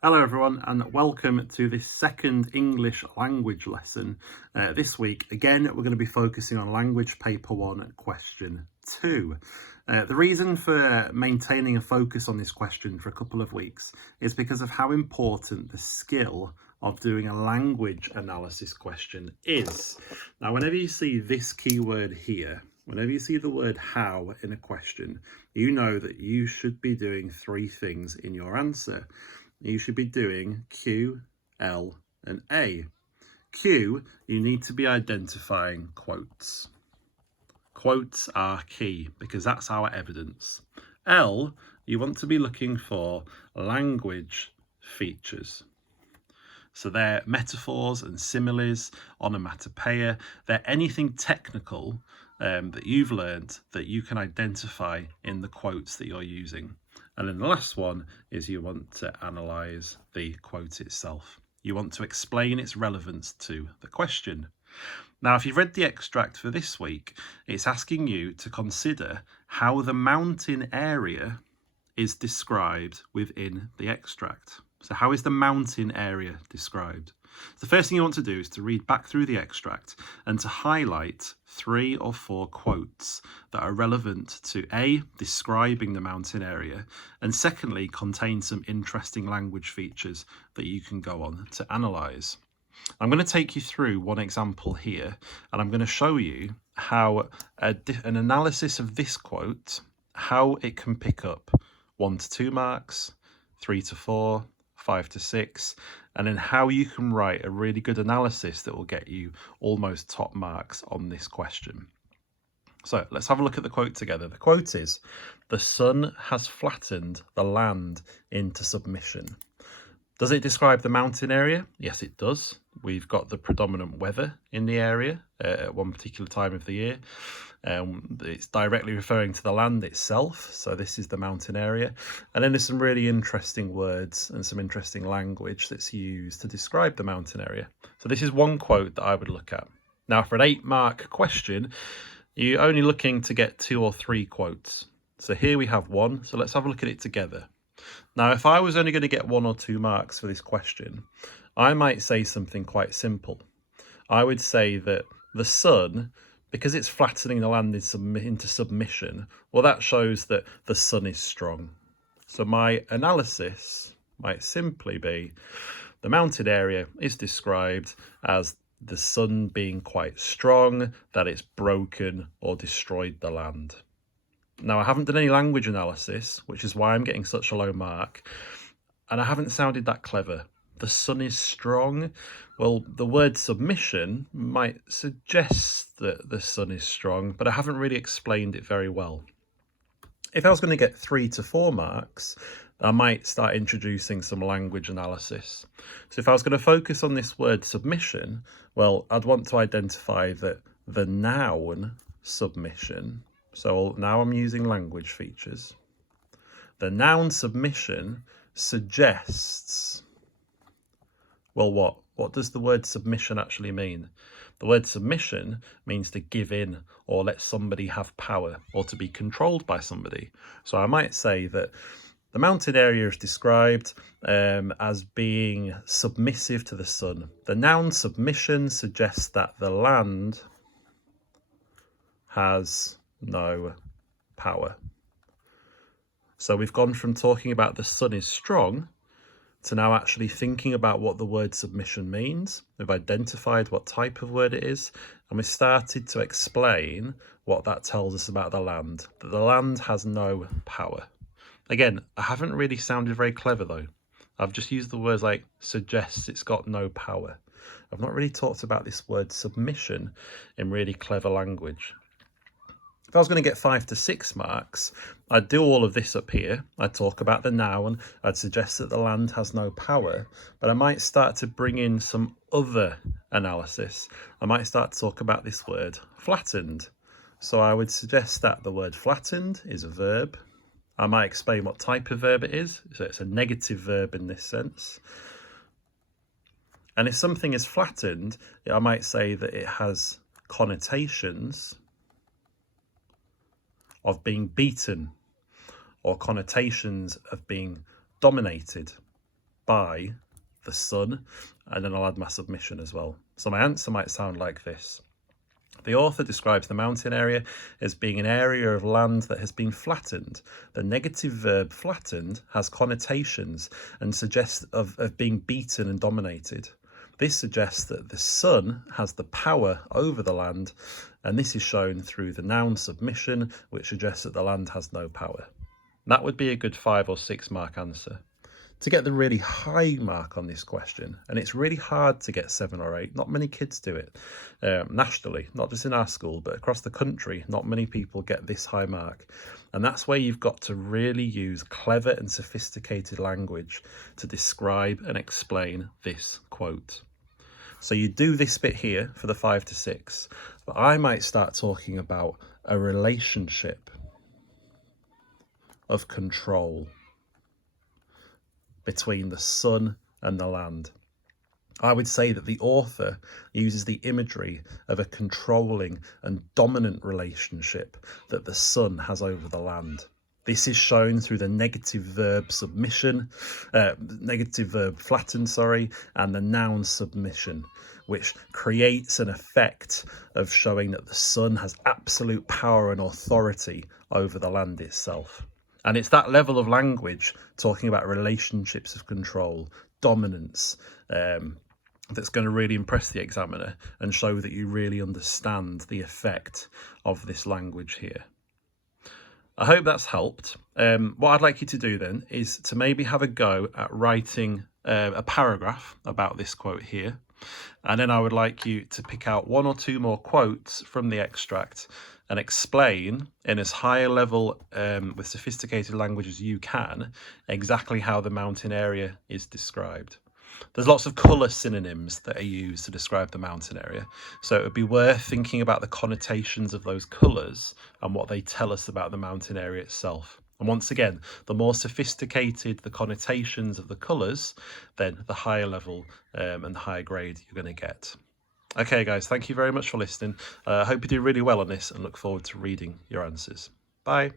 Hello everyone and welcome to this second English language lesson. This week again we're going to be focusing on language paper 1 question 2. The reason for maintaining a focus on this question for a couple of weeks is because of how important the skill of doing a language analysis question is. Now whenever you see this keyword here, whenever you see the word how in a question, you know that you should be doing three things in your answer. You should be doing Q, L, and A. Q, you need to be identifying quotes. Quotes are key because that's our evidence. L, you want to be looking for language features. So they're metaphors and similes, onomatopoeia. They're anything technical that you've learned that you can identify in the quotes that you're using. And then the last one is you want to analyse the quote itself. You want to explain its relevance to the question. Now, if you've read the extract for this week, it's asking you to consider how the mountain area is described within the extract. So how is the mountain area described? The first thing you want to do is to read back through the extract and to highlight 3 or 4 quotes that are relevant to A, describing the mountain area, and secondly, contain some interesting language features that you can go on to analyse. I'm going to take you through one example here, and I'm going to show you how an analysis of this quote, how it can pick up 1 to 2 marks, 3 to 4, 5 to 6, and then how you can write a really good analysis that will get you almost top marks on this question. So let's have a look at the quote together. The quote is, "The sun has flattened the land into submission." Does it describe the mountain area? Yes, it does. We've got the predominant weather in the area at one particular time of the year. It's directly referring to the land itself, so this is the mountain area. And then there's some really interesting words and some interesting language that's used to describe the mountain area. So this is one quote that I would look at. Now, for an 8-mark question, you're only looking to get 2 or 3 quotes. So here we have one, so let's have a look at it together. Now, if I was only going to get 1 or 2 marks for this question, I might say something quite simple. I would say that the sun, because it's flattening the land into submission, well, that shows that the sun is strong. So my analysis might simply be the mountain area is described as the sun being quite strong, that it's broken or destroyed the land. Now, I haven't done any language analysis, which is why I'm getting such a low mark, and I haven't sounded that clever. The sun is strong. Well, the word submission might suggest that the sun is strong, but I haven't really explained it very well. If I was going to get 3 to 4 marks, I might start introducing some language analysis. So if I was going to focus on this word submission, well, I'd want to identify that the noun submission, so now I'm using language features. The noun submission suggests, well, what does the word submission actually mean? The word submission means to give in or let somebody have power or to be controlled by somebody. So I might say that the mountain area is described as being submissive to the sun. The noun submission suggests that the land has no power. So we've gone from talking about the sun is strong to now actually thinking about what the word submission means. We've identified what type of word it is, and we started to explain what that tells us about the land, that the land has no power. Again, I haven't really sounded very clever though. I've just used the words like suggests it's got no power. I've not really talked about this word submission in really clever language. If I was going to get 5 to 6 marks, I'd do all of this up here. I'd talk about the noun. I'd suggest that the land has no power, but I might start to bring in some other analysis. I might start to talk about this word flattened. So I would suggest that the word flattened is a verb. I might explain what type of verb it is. So it's a negative verb in this sense. And if something is flattened, I might say that it has connotations of being beaten or connotations of being dominated. by the sun, and then I'll add my submission as well. So my answer might sound like this. The author describes the mountain area as being an area of land that has been flattened. The negative verb flattened has connotations and suggests of being beaten and dominated. This suggests that the sun has the power over the land, and this is shown through the noun submission, which suggests that the land has no power. That would be a good 5 or 6 mark answer. To get the really high mark on this question, and it's really hard to get 7 or 8, not many kids do it nationally, not just in our school, but across the country, not many people get this high mark. And that's where you've got to really use clever and sophisticated language to describe and explain this quote. So you do this bit here for the 5 to 6, but I might start talking about a relationship of control between the sun and the land. I would say that the author uses the imagery of a controlling and dominant relationship that the sun has over the land. This is shown through the negative verb submission, negative verb flatten, and the noun submission, which creates an effect of showing that the sun has absolute power and authority over the land itself. And it's that level of language, talking about relationships of control, dominance, that's going to really impress the examiner and show that you really understand the effect of this language here. I hope that's helped. What I'd like you to do then is to maybe have a go at writing a paragraph about this quote here. And then I would like you to pick out 1 or 2 more quotes from the extract and explain in as high a level with sophisticated language as you can exactly how the mountain area is described. There's lots of colour synonyms that are used to describe the mountain area, so it would be worth thinking about the connotations of those colours and what they tell us about the mountain area itself. And once again, the more sophisticated the connotations of the colours, then the higher level and the higher grade you're going to get. Okay guys, thank you very much for listening. I hope you do really well on this and look forward to reading your answers. Bye.